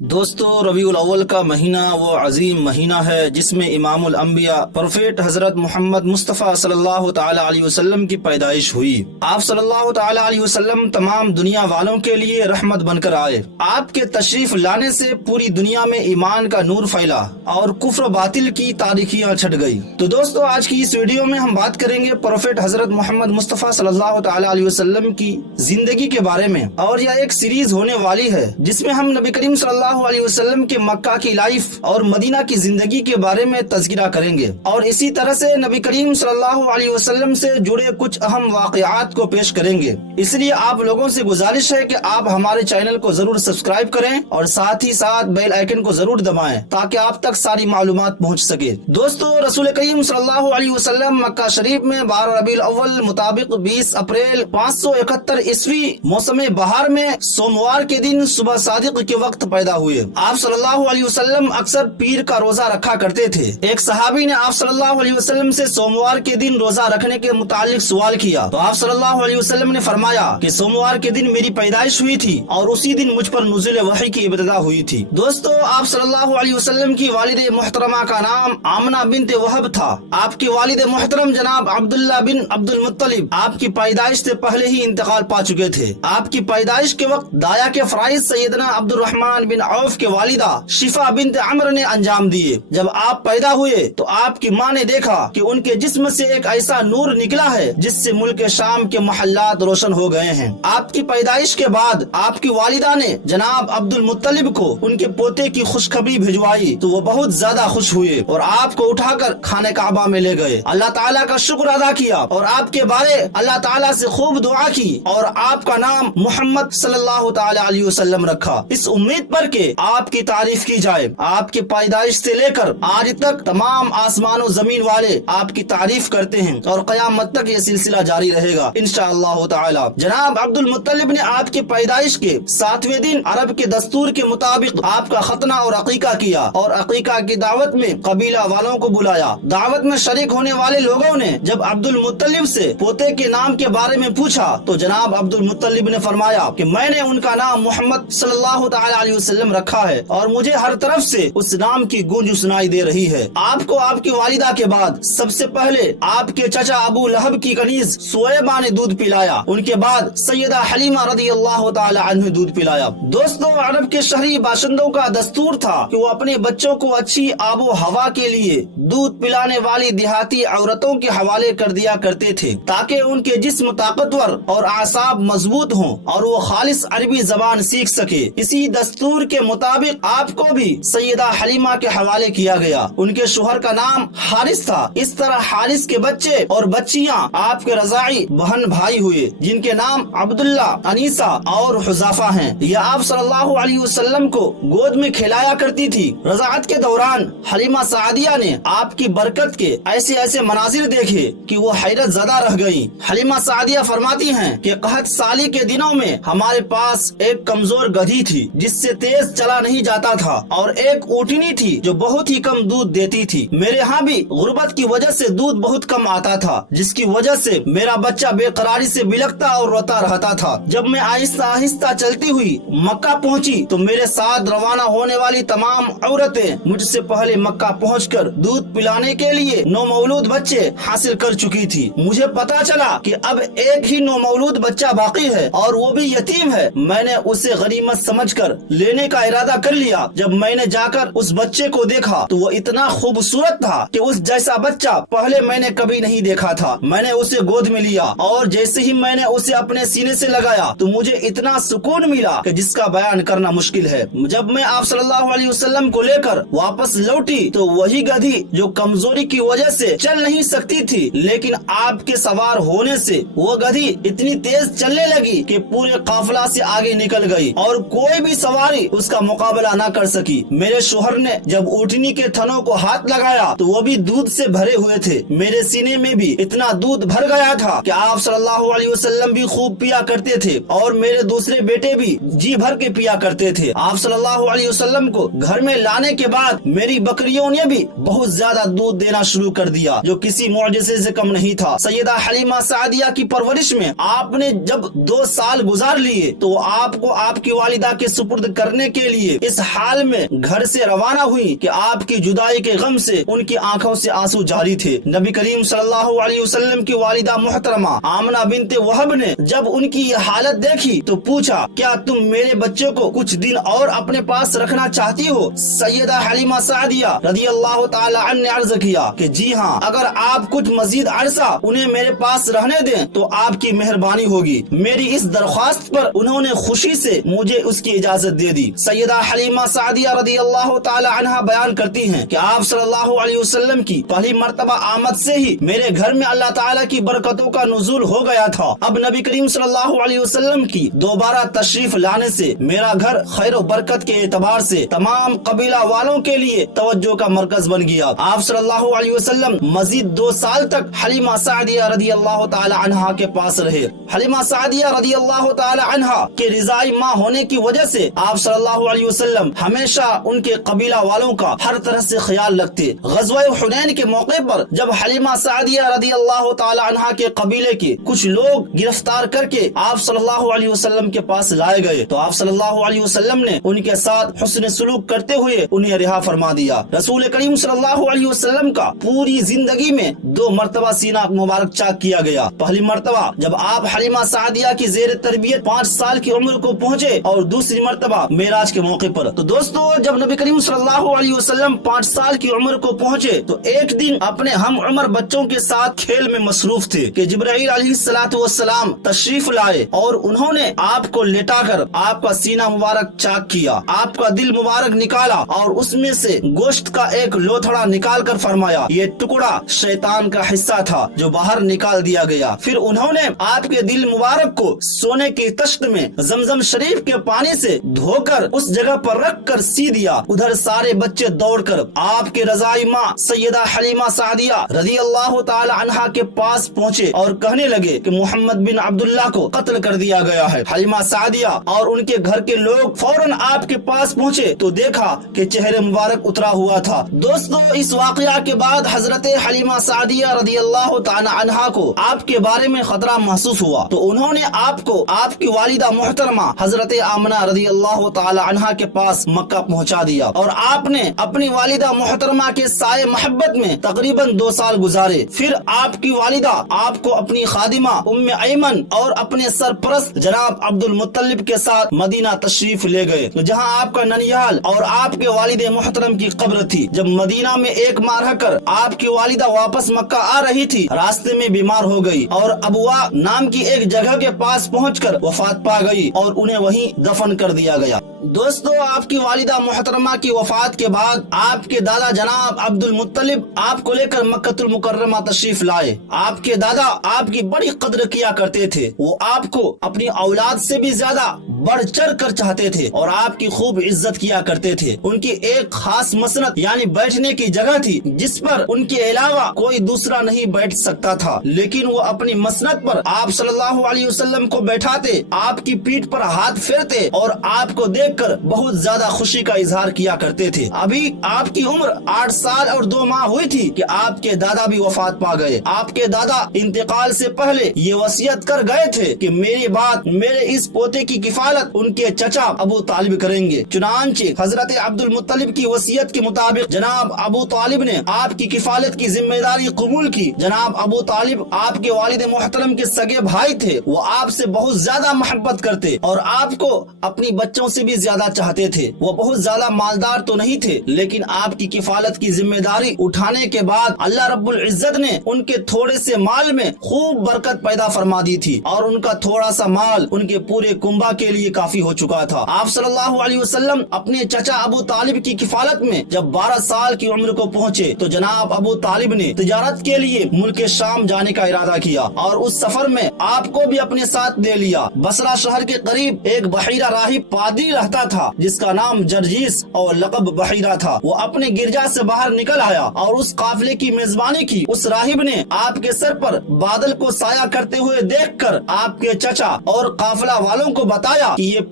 دوستو ربیع الاول کا مہینہ وہ عظیم مہینہ ہے جس میں امام الانبیاء پروفیٹ حضرت محمد مصطفیٰ صلی اللہ تعالی علیہ وسلم کی پیدائش ہوئی۔ آپ صلی اللہ تعالی علیہ وسلم تمام دنیا والوں کے لیے رحمت بن کر آئے۔ آپ کے تشریف لانے سے پوری دنیا میں ایمان کا نور پھیلا اور کفر باطل کی تاریکیاں چھٹ گئی۔ تو دوستو آج کی اس ویڈیو میں ہم بات کریں گے پروفیٹ حضرت محمد مصطفیٰ صلی اللہ تعالی علیہ وسلم کی زندگی کے بارے میں، اور یہ ایک سیریز ہونے والی ہے جس میں ہم نبی کریم صلی اللہ علیہ وسلم کے مکہ کی لائف اور مدینہ کی زندگی کے بارے میں تذکرہ کریں گے، اور اسی طرح سے نبی کریم صلی اللہ علیہ وسلم سے جڑے کچھ اہم واقعات کو پیش کریں گے۔ اس لیے آپ لوگوں سے گزارش ہے کہ آپ ہمارے چینل کو ضرور سبسکرائب کریں اور ساتھ ہی ساتھ بیل آئیکن کو ضرور دبائیں تاکہ آپ تک ساری معلومات پہنچ سکے۔ دوستو رسول کریم صلی اللہ علیہ وسلم مکہ شریف میں 12 ربیع الاول مطابق 20 اپریل 571 عیسوی موسم بہار میں سوموار کے دن صبح صادق کے وقت پیدا ہوئے۔ آپ صلی اللہ علیہ وسلم اکثر پیر کا روزہ رکھا کرتے تھے۔ ایک صحابی نے آپ صلی اللہ علیہ وسلم سے سوموار کے دن روزہ رکھنے کے متعلق سوال کیا تو آپ صلی اللہ علیہ وسلم نے فرمایا کہ سوموار کے دن میری پیدائش ہوئی تھی اور اسی دن مجھ پر نزول وحی کی ابتدا ہوئی تھی۔ دوستو آپ صلی اللہ علیہ وسلم کی والد محترمہ کا نام آمنہ بنت وہب تھا۔ آپ کے والد محترم جناب عبداللہ بن عبد المطلب آپ کی پیدائش سے پہلے ہی انتقال پا چکے تھے۔ آپ کی پیدائش کے وقت دایا کے فرائض سیدنا عبد الرحمن بن عوف کے والدہ شفا بنت عمر نے انجام دیے۔ جب آپ پیدا ہوئے تو آپ کی ماں نے دیکھا کہ ان کے جسم سے ایک ایسا نور نکلا ہے جس سے ملک شام کے محلات روشن ہو گئے ہیں۔ آپ کی پیدائش کے بعد آپ کی والدہ نے جناب عبد المطلب کو ان کے پوتے کی خوشخبری بھجوائی تو وہ بہت زیادہ خوش ہوئے اور آپ کو اٹھا کر خانہ کعبہ میں لے گئے، اللہ تعالیٰ کا شکر ادا کیا اور آپ کے بارے اللہ تعالیٰ سے خوب دعا کی اور آپ کا نام محمد صلی اللہ تعالی علیہ وسلم رکھا، اس امید پر کہ آپ کی تعریف کی جائے۔ آپ کی پیدائش سے لے کر آج تک تمام آسمان و زمین والے آپ کی تعریف کرتے ہیں اور قیامت تک یہ سلسلہ جاری رہے گا انشاءاللہ تعالی۔ جناب عبد المطلب نے آپ کی پیدائش کے 7ویں دن عرب کے دستور کے مطابق آپ کا ختنہ اور عقیقہ کیا اور عقیقہ کی دعوت میں قبیلہ والوں کو بلایا۔ دعوت میں شریک ہونے والے لوگوں نے جب عبد المطلب سے پوتے کے نام کے بارے میں پوچھا تو جناب عبد المطلب نے فرمایا کہ میں نے ان کا نام محمد صلی اللہ تعالی علیہ وسلم رکھا ہے اور مجھے ہر طرف سے اس نام کی گونج سنائی دے رہی ہے۔ آپ کو آپ کی والدہ کے بعد سب سے پہلے آپ کے چچا ابو لہب کی کنیز سویبہ نے دودھ پلایا، ان کے بعد سیدہ حلیمہ رضی اللہ تعالی عنہ دودھ پلایا۔ دوستو عرب کے شہری باشندوں کا دستور تھا کہ وہ اپنے بچوں کو اچھی آب و ہوا کے لیے دودھ پلانے والی دیہاتی عورتوں کے حوالے کر دیا کرتے تھے تاکہ ان کے جسم طاقتور اور اعصاب مضبوط ہوں اور وہ خالص عربی زبان سیکھ سکے۔ اسی دستور کے مطابق آپ کو بھی سیدہ حلیمہ کے حوالے کیا گیا۔ ان کے شوہر کا نام حارث تھا۔ اس طرح حارث کے بچے اور بچیاں آپ کے رضاعی بہن بھائی ہوئے جن کے نام عبداللہ، انیسہ اور حذیفہ ہیں۔ یہ آپ صلی اللہ علیہ وسلم کو گود میں کھلایا کرتی تھی۔ رضاعت کے دوران حلیمہ سعدیہ نے آپ کی برکت کے ایسے مناظر دیکھے کہ وہ حیرت زدہ رہ گئی۔ حلیمہ سعدیہ فرماتی ہیں کہ قحط سالی کے دنوں میں ہمارے پاس ایک کمزور گدھی تھی جس سے تیز چلا نہیں جاتا تھا اور ایک اونٹنی تھی جو بہت ہی کم دودھ دیتی تھی۔ میرے ہاں بھی غربت کی وجہ سے دودھ بہت کم آتا تھا جس کی وجہ سے میرا بچہ بے قراری سے بلکتا اور روتا رہتا تھا۔ جب میں آہستہ آہستہ چلتی ہوئی مکہ پہنچی تو میرے ساتھ روانہ ہونے والی تمام عورتیں مجھ سے پہلے مکہ پہنچ کر دودھ پلانے کے لیے نومولود بچے حاصل کر چکی تھی۔ مجھے پتا چلا کہ اب ایک ہی نومولود بچہ باقی ہے اور وہ بھی یتیم ہے۔ میں نے اسے غنیمت سمجھ کر لینے کا ارادہ کر لیا۔ جب میں نے جا کر اس بچے کو دیکھا تو وہ اتنا خوبصورت تھا کہ اس جیسا بچہ پہلے میں نے کبھی نہیں دیکھا تھا۔ میں نے اسے گود میں لیا اور جیسے ہی میں نے اسے اپنے سینے سے لگایا تو مجھے اتنا سکون ملا کہ جس کا بیان کرنا مشکل ہے۔ جب میں آپ صلی اللہ علیہ وسلم کو لے کر واپس لوٹی تو وہی گدھی جو کمزوری کی وجہ سے چل نہیں سکتی تھی لیکن آپ کے سوار ہونے سے وہ گدھی اتنی تیز چلنے لگی کہ پورے قافلہ سے آگے نکل گئی اور کوئی بھی سواری اس کا مقابلہ نہ کر سکی۔ میرے شوہر نے جب اونٹنی کے تھنوں کو ہاتھ لگایا تو وہ بھی دودھ سے بھرے ہوئے تھے۔ میرے سینے میں بھی اتنا دودھ بھر گیا تھا کہ آپ صلی اللہ علیہ وسلم بھی خوب پیا کرتے تھے اور میرے دوسرے بیٹے بھی جی بھر کے پیا کرتے تھے۔ آپ صلی اللہ علیہ وسلم کو گھر میں لانے کے بعد میری بکریوں نے بھی بہت زیادہ دودھ دینا شروع کر دیا جو کسی معجزے سے کم نہیں تھا۔ سیدہ حلیمہ سعدیہ کی پرورش میں آپ نے جب 2 سال گزار لیے تو آپ کو آپ کی والدہ کے سپرد کرنے کے لیے اس حال میں گھر سے روانہ ہوئی کہ آپ کی جدائی کے غم سے ان کی آنکھوں سے آنسو جاری تھے۔ نبی کریم صلی اللہ علیہ وسلم کی والدہ محترمہ آمنہ بنت وہب نے جب ان کی یہ حالت دیکھی تو پوچھا، کیا تم میرے بچے کو کچھ دن اور اپنے پاس رکھنا چاہتی ہو؟ سیدہ حلیمہ سعدیہ رضی اللہ تعالی عنہ نے عرض کیا کہ جی ہاں، اگر آپ کچھ مزید عرصہ انہیں میرے پاس رہنے دیں تو آپ کی مہربانی ہوگی۔ میری اس درخواست پر انہوں نے خوشی سے مجھے اس کی اجازت دے دی۔ سیدہ حلیمہ سعدیہ رضی اللہ تعالی عنہ بیان کرتی ہیں کہ آپ صلی اللہ علیہ وسلم کی پہلی مرتبہ آمد سے ہی میرے گھر میں اللہ تعالیٰ کی برکتوں کا نزول ہو گیا تھا۔ اب نبی کریم صلی اللہ علیہ وسلم کی دوبارہ تشریف لانے سے میرا گھر خیر و برکت کے اعتبار سے تمام قبیلہ والوں کے لیے توجہ کا مرکز بن گیا۔ آپ صلی اللہ علیہ وسلم مزید 2 سال تک حلیمہ سعدیہ رضی اللہ تعالی عنہا کے پاس رہے۔ حلیمہ سعدیہ رضی اللہ تعالی عنہا کے رضائی ماں ہونے کی وجہ سے آپ صلی اللہ علیہ وسلم ہمیشہ ان کے قبیلہ والوں کا ہر طرح سے خیال رکھتے۔ غزوہ حنین کے موقع پر جب حلیمہ سعدیہ رضی اللہ تعالی عنہا کے قبیلے کے کچھ لوگ گرفتار کر کے آپ صلی اللہ علیہ وسلم کے پاس لائے گئے تو آپ صلی اللہ علیہ وسلم نے ان کے ساتھ حسن سلوک کرتے ہوئے انہیں رہا فرما دیا۔ رسول کریم صلی اللہ علیہ وسلم کا پوری زندگی میں 2 مرتبہ سینہ مبارک چاک کیا گیا۔ پہلی مرتبہ جب آپ حلیمہ سعدیہ کی زیر تربیت 5 سال کی عمر کو پہنچے اور دوسری مرتبہ معراج کے موقع پر۔ تو دوستو، جب نبی کریم صلی اللہ علیہ وسلم 5 سال کی عمر کو پہنچے تو ایک دن اپنے ہم عمر بچوں کے ساتھ کھیل میں مصروف تھے کہ جبرائیل علیہ السلام تشریف لائے اور انہوں نے آپ کو لٹا کر آپ کا سینہ مبارک چاک کیا، آپ کا دل مبارک نکالا اور اس میں سے گوشت کا ایک لوتھڑا نکال کر فرمایا یہ ٹکڑا شیطان کا حصہ تھا جو باہر نکال دیا گیا۔ پھر انہوں نے آپ کے دل مبارک کو سونے کی تشت میں زمزم شریف کے پانی سے دھو کر اس جگہ پر رکھ کر سی دیا۔ ادھر سارے بچے دوڑ کر آپ کے رضائی ماں سیدہ حلیمہ سعدیہ رضی اللہ تعالی عنہا کے پاس پہنچے اور کہنے لگے کہ محمد بن عبداللہ کو قتل کر دیا گیا ہے۔ حلیمہ سعدیہ اور ان کے گھر کے لوگ فوراً آپ کے پاس پہنچے تو دیکھا کہ چہرے مبارک اترا ہوا تھا۔ دوستو، اس واقعہ کے بعد حضرت حلیمہ سعدیہ رضی اللہ تعالی عنہا کو آپ کے بارے میں خطرہ محسوس ہوا تو انہوں نے آپ کو آپ کی والدہ محترمہ حضرت آمنہ رضی اللہ تعالی عنہا کے پاس مکہ پہنچا دیا اور آپ نے اپنی والدہ محترمہ کے سائے محبت میں تقریباً 2 سال گزارے۔ پھر آپ کی والدہ آپ کو اپنی خادمہ ام ایمن اور اپنے سرپرست جناب عبد المطلب کے ساتھ مدینہ تشریف لے گئے جہاں آپ کا ننیال اور آپ کے والد محترم کی قبر تھی۔ جب مدینہ میں 1 ماہ رہ کر آپ کی والدہ واپس مکہ آ رہی تھی، راستے میں بیمار ہو گئی اور ابوا نام کی ایک جگہ کے پاس پہنچ کر وفات پا گئی اور انہیں وہیں دفن کر دیا گیا۔ دوستو، آپ کی والدہ محترمہ کی وفات کے بعد آپ کے دادا جناب عبد المطلب آپ کو لے کر مکہ المکرمہ تشریف لائے۔ آپ کے دادا آپ کی بڑی قدر کیا کرتے تھے، وہ آپ کو اپنی اولاد سے بھی زیادہ بڑھ چڑھ کر چاہتے تھے اور آپ کی خوب عزت کیا کرتے تھے۔ ان کی ایک خاص مسند یعنی بیٹھنے کی جگہ تھی جس پر ان کے علاوہ کوئی دوسرا نہیں بیٹھ سکتا تھا، لیکن وہ اپنی مسند پر آپ صلی اللہ علیہ وسلم کو بیٹھاتے، آپ کی پیٹھ پر ہاتھ پھیرتے اور آپ کو دیکھ کر بہت زیادہ خوشی کا اظہار کیا کرتے تھے۔ ابھی آپ کی عمر 8 سال اور 2 ماہ ہوئی تھی کہ آپ کے دادا بھی وفات پا گئے۔ آپ کے دادا انتقال سے پہلے یہ وصیت کر گئے تھے کہ میری بات، میرے اس پوتے کی کفالت ان کے چچا ابو طالب کریں گے۔ چنانچہ حضرت عبد المطلب کی وصیت کے مطابق جناب ابو طالب نے آپ کی کفالت کی ذمہ داری قبول کی۔ جناب ابو طالب آپ کے والد محترم کے سگے بھائی تھے، وہ آپ سے بہت زیادہ محبت کرتے اور آپ کو اپنی بچوں سے بھی زیادہ چاہتے تھے۔ وہ بہت زیادہ مالدار تو نہیں تھے، لیکن آپ کی کفالت کی ذمہ داری اٹھانے کے بعد اللہ رب العزت نے ان کے تھوڑے سے مال میں خوب برکت پیدا فرما دی تھی اور ان کا تھوڑا سا مال ان کے پورے کنبہ کے لیے کافی ہو چکا تھا۔ آپ صلی اللہ علیہ وسلم اپنے چچا ابو طالب کی کفالت میں جب 12 سال کی عمر کو پہنچے تو جناب ابو طالب نے تجارت کے لیے ملک شام جانے کا ارادہ کیا اور اس سفر میں آپ کو بھی اپنے ساتھ دے لیا۔ بصرہ شہر کے قریب ایک بحیرہ راہب پادری رہتا تھا جس کا نام جرجیس اور لقب بحیرہ تھا۔ وہ اپنے گرجا سے باہر نکل آیا اور اس قافلے کی میزبانی کی۔ اس راہب نے آپ کے سر پر بادل کو سایہ کرتے ہوئے دیکھ کر آپ کے چچا اور قافلہ والوں کو بتایا کہ یہ